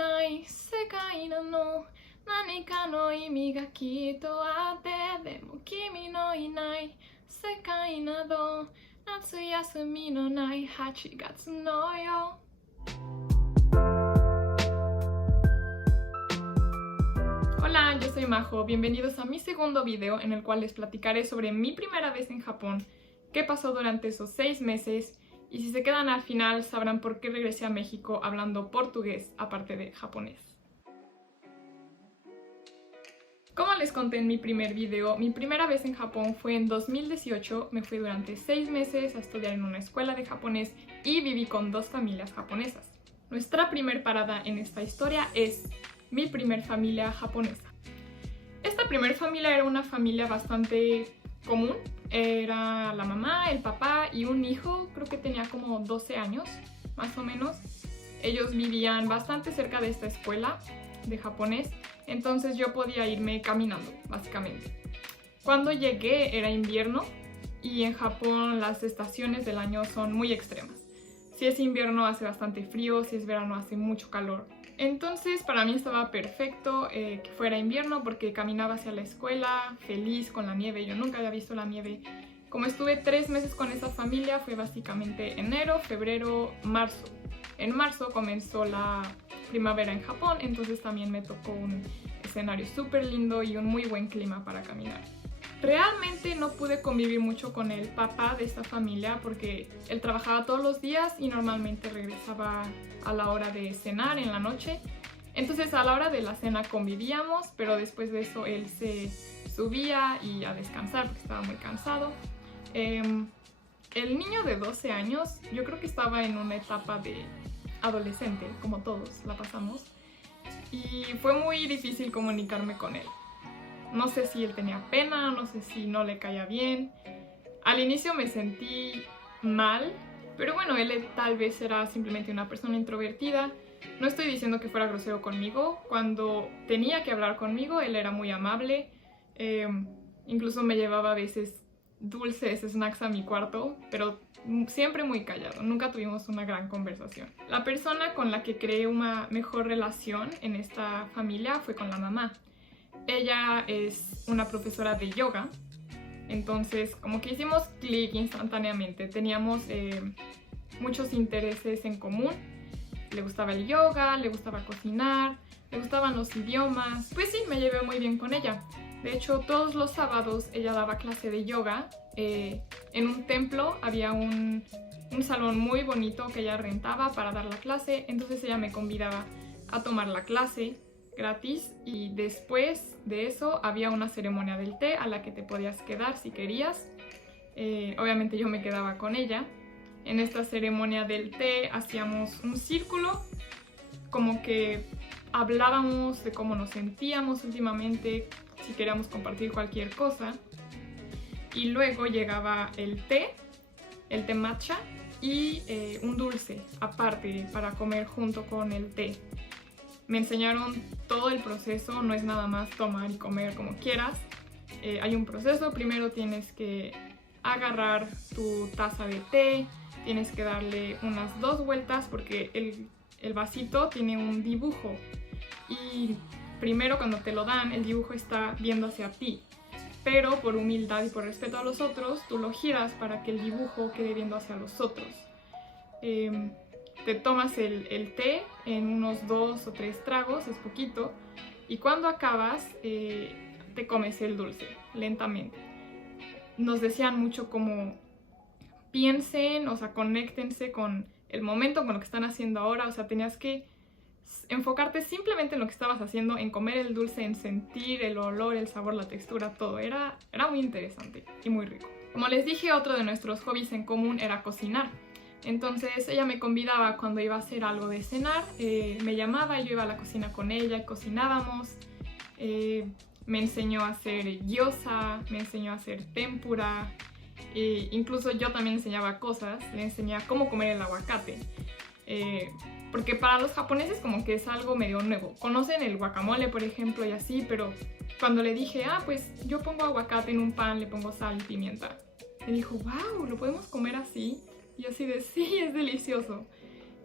ない世界なの何かの意味がきっとあってでも君のいない世界など夏休みのない8月のよ。Hola, yo soy Majo, bienvenidos a mi segundo video en el cual les platicaré sobre mi primera vez en Japón, qué pasó durante esos 6 meses y si se quedan al final sabrán por qué regresé a México hablando portugués aparte de japonés. Como les conté en mi primer video, mi primera vez en Japón fue en 2018, me fui durante 6 meses a estudiar en una escuela de japonés y viví con 2 familias japonesas. Nuestra primer parada en esta historia es mi primer familia japonesa. Esta primer familia era una familia bastante común, era la mamá, el papá y un hijo, creo que tenía como 12 años, más o menos. Ellos vivían bastante cerca de esta escuela de japonés, entonces yo podía irme caminando, básicamente. Cuando llegué era invierno y en Japón las estaciones del año son muy extremas. Si es invierno hace bastante frío, si es verano hace mucho calor. Entonces para mí estaba perfecto que fuera invierno porque caminaba hacia la escuela feliz con la nieve. Yo nunca había visto la nieve. Como estuve 3 meses con esa familia fue básicamente enero, febrero, marzo. En marzo comenzó la primavera en Japón, entonces también me tocó un escenario súper lindo y un muy buen clima para caminar. Realmente no pude convivir mucho con el papá de esta familia porque él trabajaba todos los días y normalmente regresaba a la hora de cenar en la noche. Entonces a la hora de la cena convivíamos, pero después de eso él se subía y a descansar porque estaba muy cansado. El niño de 12 años yo creo que estaba en una etapa de adolescente, como todos la pasamos, y fue muy difícil comunicarme con él. No sé si él tenía pena, no sé si no le caía bien. Al inicio me sentí mal, pero bueno, él tal vez era simplemente una persona introvertida. No estoy diciendo que fuera grosero conmigo. Cuando tenía que hablar conmigo, él era muy amable. Incluso me llevaba a veces dulces, snacks a mi cuarto, pero siempre muy callado. Nunca tuvimos una gran conversación. La persona con la que creé una mejor relación en esta familia fue con la mamá. Ella es una profesora de yoga, entonces como que hicimos clic instantáneamente, teníamos muchos intereses en común, le gustaba el yoga, le gustaba cocinar, le gustaban los idiomas, pues sí, me llevé muy bien con ella. De hecho, todos los sábados ella daba clase de yoga, en un templo había un salón muy bonito que ella rentaba para dar la clase, entonces ella me convidaba a tomar la clase gratis y después de eso había una ceremonia del té a la que te podías quedar si querías. Obviamente yo me quedaba con ella. En esta ceremonia del té hacíamos un círculo, como que hablábamos de cómo nos sentíamos últimamente, si queríamos compartir cualquier cosa. Y luego llegaba el té matcha y un dulce aparte para comer junto con el té. Me enseñaron todo el proceso, no es nada más tomar y comer como quieras. Hay un proceso, primero tienes que agarrar tu taza de té, tienes que darle unas 2 vueltas porque el vasito tiene un dibujo. Y primero cuando te lo dan, el dibujo está viendo hacia ti. Pero por humildad y por respeto a los otros, tú lo giras para que el dibujo quede viendo hacia los otros. Te tomas el té en unos 2 o 3 tragos, es poquito, y cuando acabas te comes el dulce, lentamente. Nos decían mucho como piensen, o sea, conéctense con el momento, con lo que están haciendo ahora, o sea, tenías que enfocarte simplemente en lo que estabas haciendo, en comer el dulce, en sentir el olor, el sabor, la textura, todo. Era muy interesante y muy rico. Como les dije, otro de nuestros hobbies en común era cocinar. Entonces ella me convidaba cuando iba a hacer algo de cenar, me llamaba y yo iba a la cocina con ella y cocinábamos. Me enseñó a hacer gyoza, me enseñó a hacer tempura, incluso yo también enseñaba cosas, le enseñé a cómo comer el aguacate. Porque para los japoneses como que es algo medio nuevo. Conocen el guacamole, por ejemplo, y así, pero cuando le dije, pues yo pongo aguacate en un pan, le pongo sal y pimienta, me dijo, wow, ¿lo podemos comer así? Y así de, sí, es delicioso.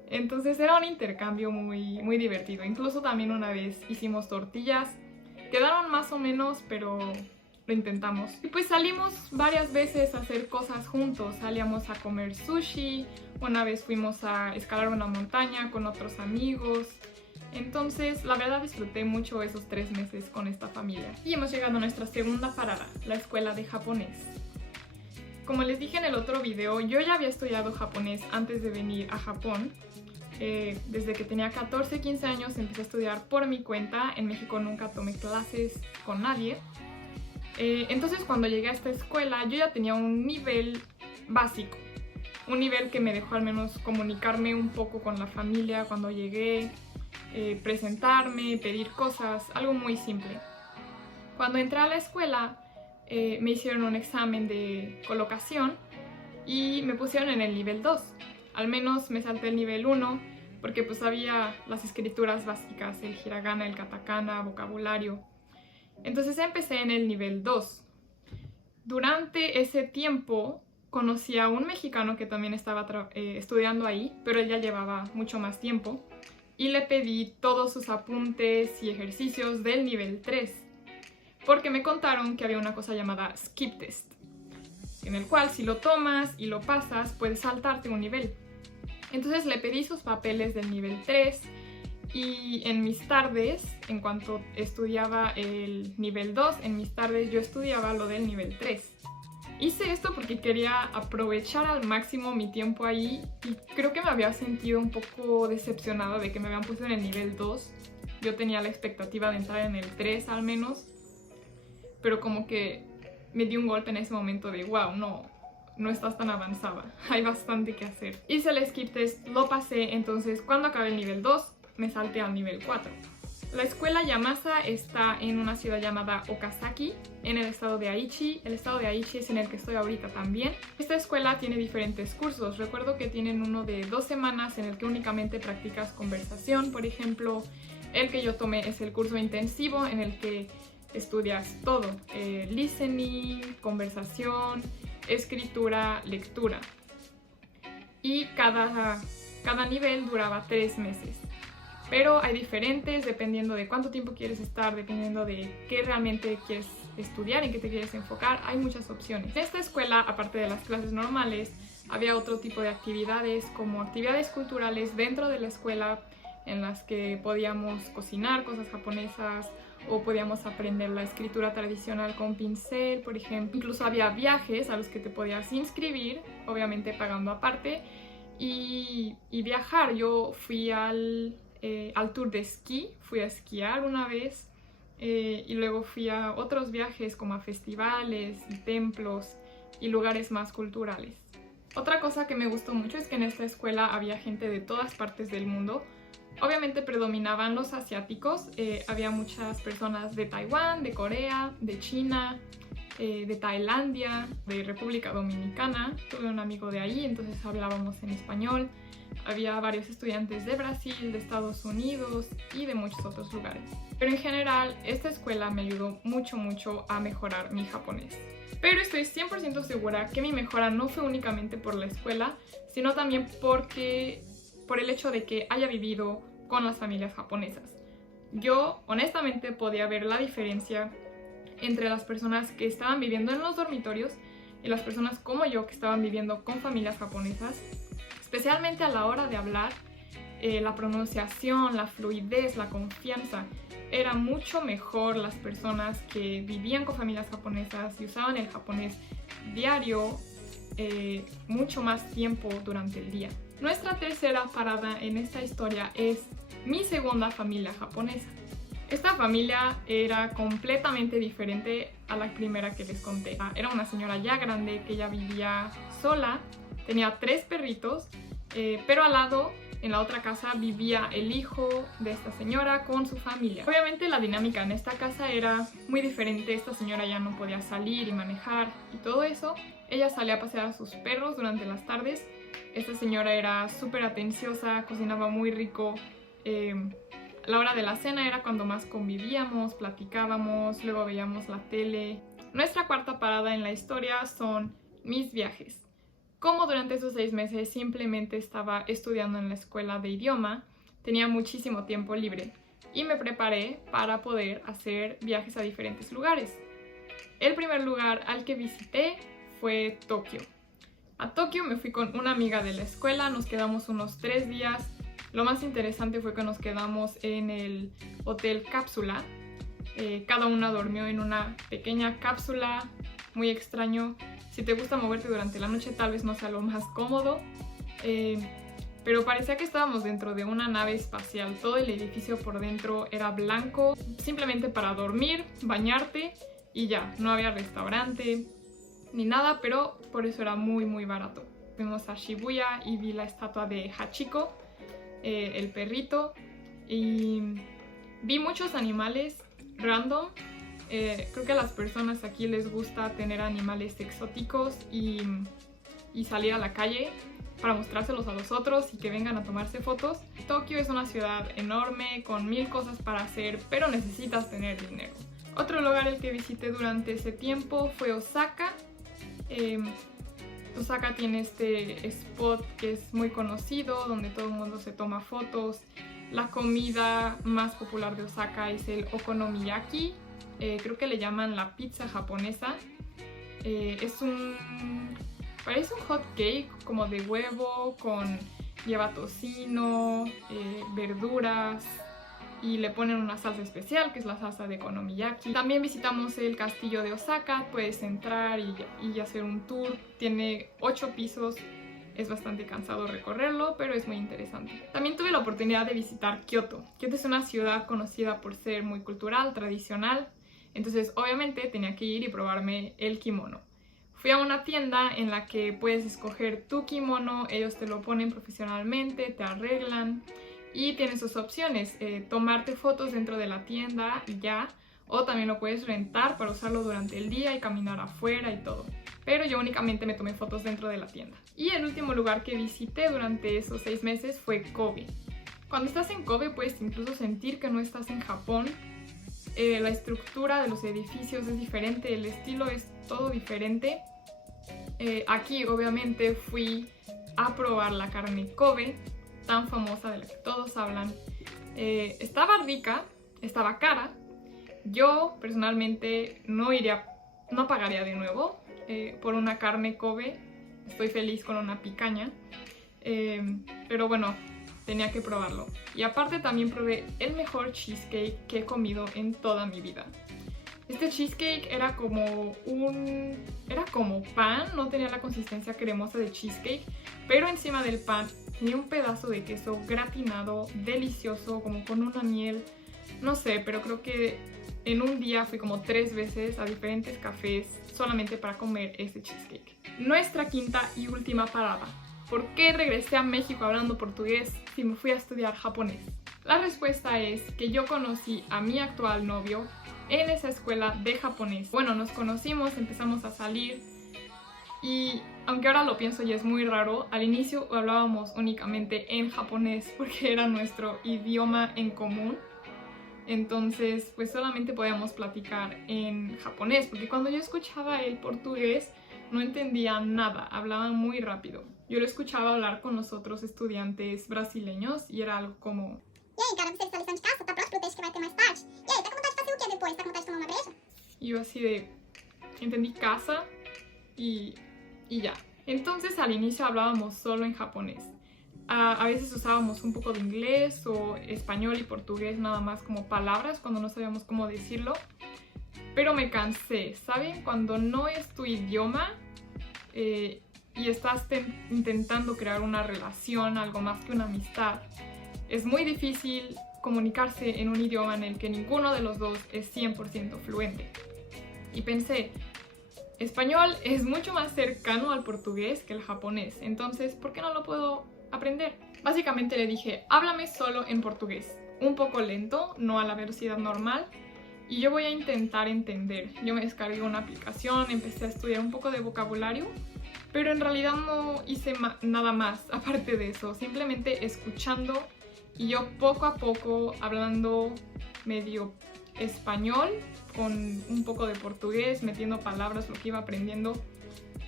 Entonces era un intercambio muy divertido. Incluso también una vez hicimos tortillas. Quedaron más o menos, pero lo intentamos. Y pues salimos varias veces a hacer cosas juntos. Salíamos a comer sushi. Una vez fuimos a escalar una montaña con otros amigos. Entonces, la verdad disfruté mucho esos 3 meses con esta familia. Y hemos llegado a nuestra segunda parada, la escuela de japonés. Como les dije en el otro video, yo ya había estudiado japonés antes de venir a Japón. Desde que tenía 14, 15 años empecé a estudiar por mi cuenta. En México nunca tomé clases con nadie. Entonces cuando llegué a esta escuela yo ya tenía un nivel básico. Un nivel que me dejó al menos comunicarme un poco con la familia cuando llegué, presentarme, pedir cosas, algo muy simple. Cuando entré a la escuela me hicieron un examen de colocación y me pusieron en el nivel 2. Al menos me salté el nivel 1 porque pues había las escrituras básicas, el hiragana, el katakana, vocabulario. Entonces empecé en el nivel 2. Durante ese tiempo conocí a un mexicano que también estaba estudiando ahí, pero él ya llevaba mucho más tiempo. Y le pedí todos sus apuntes y ejercicios del nivel 3. Porque me contaron que había una cosa llamada skip test, en el cual si lo tomas y lo pasas, puedes saltarte un nivel. Entonces le pedí sus papeles del nivel 3 y en mis tardes, en cuanto estudiaba el nivel 2, en mis tardes yo estudiaba lo del nivel 3. Hice esto porque quería aprovechar al máximo mi tiempo ahí y creo que me había sentido un poco decepcionada de que me habían puesto en el nivel 2. Yo tenía la expectativa de entrar en el 3 al menos, pero como que me dio un golpe en ese momento de wow, no estás tan avanzada, hay bastante que hacer. Hice el skip test, lo pasé, entonces cuando acabé el nivel 2 me salté al nivel 4. La escuela Yamasa está en una ciudad llamada Okazaki, en el estado de Aichi. El estado de Aichi es en el que estoy ahorita también. Esta escuela tiene diferentes cursos. Recuerdo que tienen uno de 2 semanas en el que únicamente practicas conversación. Por ejemplo, el que yo tomé es el curso intensivo en el que estudias todo. Listening, conversación, escritura, lectura. Y cada nivel duraba 3 meses. Pero hay diferentes dependiendo de cuánto tiempo quieres estar, dependiendo de qué realmente quieres estudiar, en qué te quieres enfocar. Hay muchas opciones. En esta escuela, aparte de las clases normales, había otro tipo de actividades como actividades culturales dentro de la escuela en las que podíamos cocinar cosas japonesas o podíamos aprender la escritura tradicional con pincel, por ejemplo. Incluso había viajes a los que te podías inscribir, obviamente pagando aparte, y viajar. Yo fui al tour de esquí, fui a esquiar una vez y luego fui a otros viajes como a festivales y templos y lugares más culturales. Otra cosa que me gustó mucho es que en esta escuela había gente de todas partes del mundo. Obviamente predominaban los asiáticos, había muchas personas de Taiwán, de Corea, de China, de Tailandia, de República Dominicana. Tuve un amigo de ahí, entonces hablábamos en español. Había varios estudiantes de Brasil, de Estados Unidos y de muchos otros lugares. Pero en general, esta escuela me ayudó mucho a mejorar mi japonés. Pero estoy 100% segura que mi mejora no fue únicamente por la escuela, sino también por el hecho de que haya vivido con las familias japonesas. Yo, honestamente, podía ver la diferencia entre las personas que estaban viviendo en los dormitorios y las personas como yo que estaban viviendo con familias japonesas. Especialmente a la hora de hablar, la pronunciación, la fluidez, la confianza. Era mucho mejor las personas que vivían con familias japonesas y usaban el japonés diario mucho más tiempo durante el día. Nuestra tercera parada en esta historia es mi segunda familia japonesa. Esta familia era completamente diferente a la primera que les conté. Era una señora ya grande que ya vivía sola. Tenía 3 perritos, pero al lado, en la otra casa, vivía el hijo de esta señora con su familia. Obviamente la dinámica en esta casa era muy diferente. Esta señora ya no podía salir y manejar y todo eso. Ella salía a pasear a sus perros durante las tardes. Esta señora era súper atenciosa, cocinaba muy rico. La hora de la cena era cuando más convivíamos, platicábamos, luego veíamos la tele. Nuestra cuarta parada en la historia son mis viajes. Como durante esos 6 meses simplemente estaba estudiando en la escuela de idioma, tenía muchísimo tiempo libre y me preparé para poder hacer viajes a diferentes lugares. El primer lugar al que visité fue Tokio. A Tokio me fui con una amiga de la escuela, nos quedamos unos 3 días. Lo más interesante fue que nos quedamos en el hotel cápsula. Cada una durmió en una pequeña cápsula, muy extraño. Si te gusta moverte durante la noche tal vez no sea lo más cómodo, pero parecía que estábamos dentro de una nave espacial. Todo el edificio por dentro era blanco, simplemente para dormir, bañarte y ya. No había restaurante ni nada, pero por eso era muy barato. Fuimos a Shibuya y vi la estatua de Hachiko, el perrito, y vi muchos animales random. Creo que a las personas aquí les gusta tener animales exóticos y salir a la calle para mostrárselos a los otros y que vengan a tomarse fotos. Tokio es una ciudad enorme con 1000 cosas para hacer, pero necesitas tener dinero. Otro lugar el que visité durante ese tiempo fue Osaka. Osaka tiene este spot que es muy conocido, donde todo el mundo se toma fotos. La comida más popular de Osaka es el okonomiyaki. Creo que le llaman la pizza japonesa. Parece un hot cake como de huevo, lleva tocino, verduras y le ponen una salsa especial que es la salsa de okonomiyaki. También visitamos el castillo de Osaka, puedes entrar y hacer un tour. Tiene 8 pisos, es bastante cansado recorrerlo, pero es muy interesante. También tuve la oportunidad de visitar Kioto. Kioto es una ciudad conocida por ser muy cultural, tradicional. Entonces obviamente tenía que ir y probarme el kimono. Fui a una tienda en la que puedes escoger tu kimono, ellos te lo ponen profesionalmente, te arreglan y tienes sus opciones, tomarte fotos dentro de la tienda y ya, o también lo puedes rentar para usarlo durante el día y caminar afuera y todo. Pero yo únicamente me tomé fotos dentro de la tienda. Y el último lugar que visité durante esos 6 meses fue Kobe. Cuando estás en Kobe puedes incluso sentir que no estás en Japón. La estructura de los edificios es diferente, el estilo es todo diferente. Aquí obviamente fui a probar la carne Kobe, tan famosa de la que todos hablan. Estaba rica, estaba cara. Yo personalmente no pagaría de nuevo por una carne Kobe. Estoy feliz con una picaña. Pero bueno, tenía que probarlo. Y aparte también probé el mejor cheesecake que he comido en toda mi vida. Este cheesecake era como pan, no tenía la consistencia cremosa de cheesecake, pero encima del pan tenía un pedazo de queso gratinado, delicioso, como con una miel. No sé, pero creo que en un día fui como 3 veces a diferentes cafés solamente para comer este cheesecake. Nuestra quinta y última parada. ¿Por qué regresé a México hablando portugués si me fui a estudiar japonés? La respuesta es que yo conocí a mi actual novio en esa escuela de japonés. Bueno, nos conocimos, empezamos a salir y aunque ahora lo pienso y es muy raro, al inicio hablábamos únicamente en japonés porque era nuestro idioma en común. Entonces, pues solamente podíamos platicar en japonés, porque cuando yo escuchaba el portugués no entendía nada, hablaba muy rápido. Yo lo escuchaba hablar con los otros estudiantes brasileños y era algo como: E aí, cara, você fez a lição de casa? Tá pronto pro texto que vai ter mais tarde? E aí, tá com vontade de fazer o que depois? Tá com vontade de tomar uma breja? Y yo así de... entendí casa y ya. Entonces al inicio hablábamos solo en japonés. A veces usábamos un poco de inglés o español y portugués nada más como palabras cuando no sabíamos cómo decirlo. Pero me cansé, ¿saben? Cuando no es tu idioma y estás intentando crear una relación, algo más que una amistad, es muy difícil comunicarse en un idioma en el que ninguno de los dos es 100% fluente. Y pensé, español es mucho más cercano al portugués que el japonés, entonces, ¿por qué no lo puedo aprender? Básicamente le dije, háblame solo en portugués, un poco lento, no a la velocidad normal, y yo voy a intentar entender. Yo me descargué una aplicación, empecé a estudiar un poco de vocabulario, pero en realidad no hice nada más aparte de eso, simplemente escuchando y yo poco a poco hablando medio español con un poco de portugués, metiendo palabras, lo que iba aprendiendo.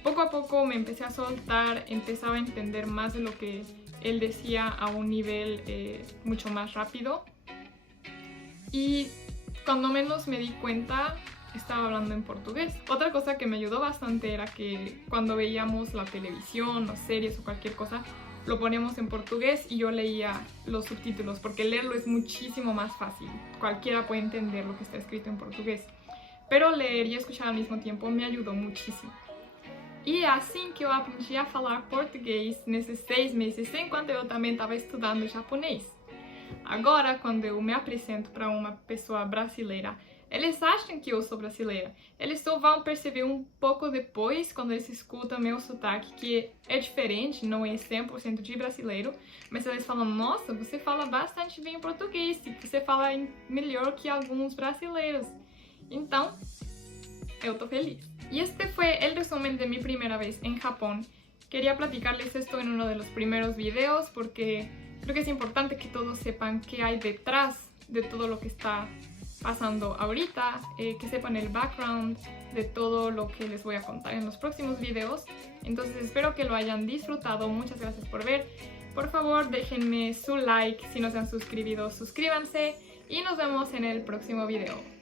poco a poco me empecé a soltar, empezaba a entender más de lo que él decía a un nivel mucho más rápido. Y cuando menos me di cuenta, estaba hablando en portugués. Otra cosa que me ayudó bastante era que cuando veíamos la televisión o series o cualquier cosa, lo poníamos en portugués y yo leía los subtítulos, porque leerlo es muchísimo más fácil. Cualquiera puede entender lo que está escrito en portugués. Pero leer y escuchar al mismo tiempo me ayudou muitíssimo. E é assim que eu aprendi a falar português nesses 6 meses, enquanto eu também estava estudando japonês. Agora, quando eu me apresento para uma pessoa brasileira, eles acham que eu sou brasileira. Eles só vão perceber um pouco depois, quando eles escutam meu sotaque, que é diferente, não é 100% de brasileiro, mas eles falam, nossa, você fala bastante bem português, você fala melhor que alguns brasileiros. Então, eu tô feliz. Y este fue el resumen de mi primera vez en Japón. Quería platicarles esto en uno de los primeros videos porque creo que es importante que todos sepan qué hay detrás de todo lo que está pasando ahorita, que sepan el background de todo lo que les voy a contar en los próximos videos. Entonces espero que lo hayan disfrutado. Muchas gracias por ver. Por favor, déjenme su like. Si no se han suscrito, suscríbanse y nos vemos en el próximo video.